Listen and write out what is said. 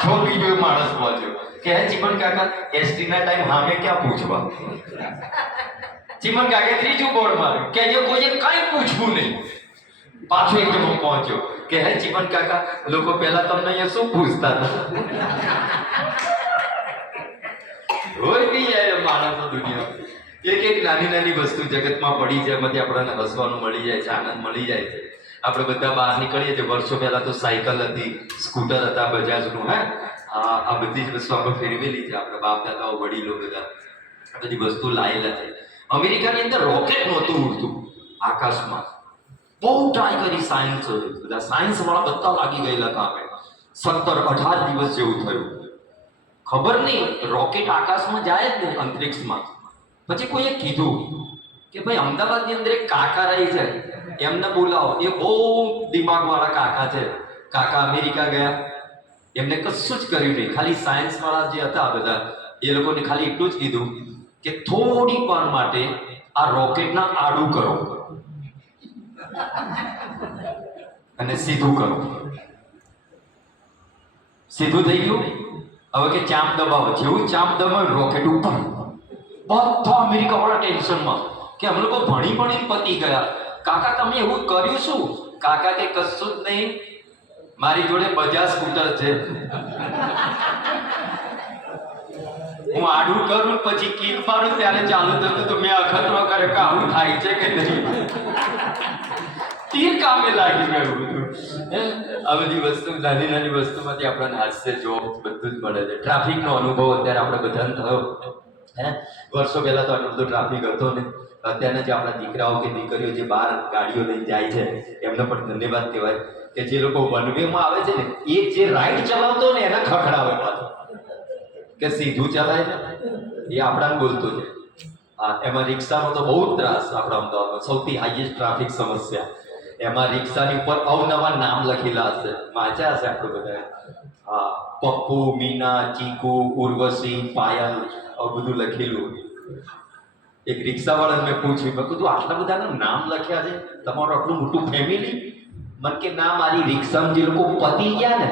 પાછો બીજો માણસ પહોંચ્યો કે હે ચીમન કાકા એસટી ના ટાઈમ હામે ક્યાં પૂછવા. ચીમન કાકે ત્રીજું બોર્ડ માર્યું કે જે કોઈએ કઈ પૂછવું નહીં. પાછો એક જણો પહોંચ્યો કે હે ચીમન કાકા લોકો પહેલા તમને અહીંયા શું પૂછતા હતા. હોય બી જાય માણસો દુનિયા. એક નાની નાની વસ્તુ જગતમાં પડી જાય, એમાંથી આપણને હસવાનું મળી જાય છે, આનંદ મળી જાય છે. આપણે બધા બહાર નીકળીએ છીએ. વર્ષો પહેલા તો સાયકલ હતી, સ્કૂટર હતા બજાજનું. હે આ બધી જ વસ્તુ આપણે ફેરવેલી છે. આપણે બાપ દાદાઓ વડીલો બધા આ બધી વસ્તુ લાયેલા છે. અમેરિકાની અંદર રોકેટ નહોતું ઉડતું આકાશમાં. બહુ ટ્રાય કરી સાયન્સ, બધા સાયન્સ વાળા બધા લાગી ગયેલા કામે. 17-18 દિવસ જેવું થયું. ખબર નહીં રોકેટ આકાશમાં જાય જ નહીં, અંતરિક્ષમાં. પછી કોઈએ કીધું કે ભાઈ અમદાવાદની અંદર એક કાકા રહી છે, એમને બોલાવો. એ બહુ દિમાગવાળા કાકા છે. કાકા અમેરિકા ગયા, એમને કશું જ કર્યું નહીં. ખાલી સાયન્સ વાળા જે હતા બધા એ લોકોને ખાલી એટલું જ કીધું કે થોડી વાર માટે આ રોકેટના આડું કરો અને સીધું કરો. સીધું થઈ ગયું. હવે કે ચાંપ દબાવો. જેવું ચાંપ દબાવે રોકેટ ઉપર. બધા અમેરિકા વાળા ટેન્શનમાં કે અમે લોકો ભણી ભણીને પતી ગયા. કાકા તમે એવું કર્યું શું? કાકા કે કશું જ નહીં, મારી જોડે બજાજ સ્કૂટર છે. હું આડું કરું પછી કીક મારું ત્યારે ચાલુ થતું તો મેં અખતરો કર્યો કે આવું થાય છે કે નહીં. તીર કામે લાગી ગયું બધું. આ બધી વસ્તુ, નાની નાની વસ્તુમાંથી આપણને હાસ્ય જોબ બધું જ મળે છે. ટ્રાફિકનો અનુભવ અત્યારે આપણે બધાને થયો. વર્ષો પહેલા તો આટલો બધો ટ્રાફિક હતો ને. અત્યારના જે આપણા દીકરાઓ કે દીકરીઓ જે બહાર ગાડીઓ લઈને જાય છે એમને પણ ધન્યવાદ કહેવાય કે જે લોકો વનવેમાં આવે છે ને એ જે રાઈડ ચલાવતો ને એને ખખડાવે પાછો કે સીધું ચલાય ને એ આપણાને બોલતો છે. હા, એમાં રિક્ષાનો તો બહુ જ ત્રાસ આપણા અમદાવાદમાં. સૌથી હાઈએસ્ટ ટ્રાફિક સમસ્યા. એમાં રિક્ષાની ઉપર અવનવા નામ લખેલા હશે, વાંચ્યા હશે આપણે બધા. હા, પપ્પુ, મીના, ચીકુ, ઉર્વશી, પાયલ, આવું બધું લખેલું. એક રિક્ષાવાળાને મેં પૂછ્યું, મેં કીધું આટલા બધાના નામ લખ્યા છે, તમારું આટલું મોટું ફેમિલી? મને કે ના, મારી રિક્ષામાં જે લોકો પતી ગયા ને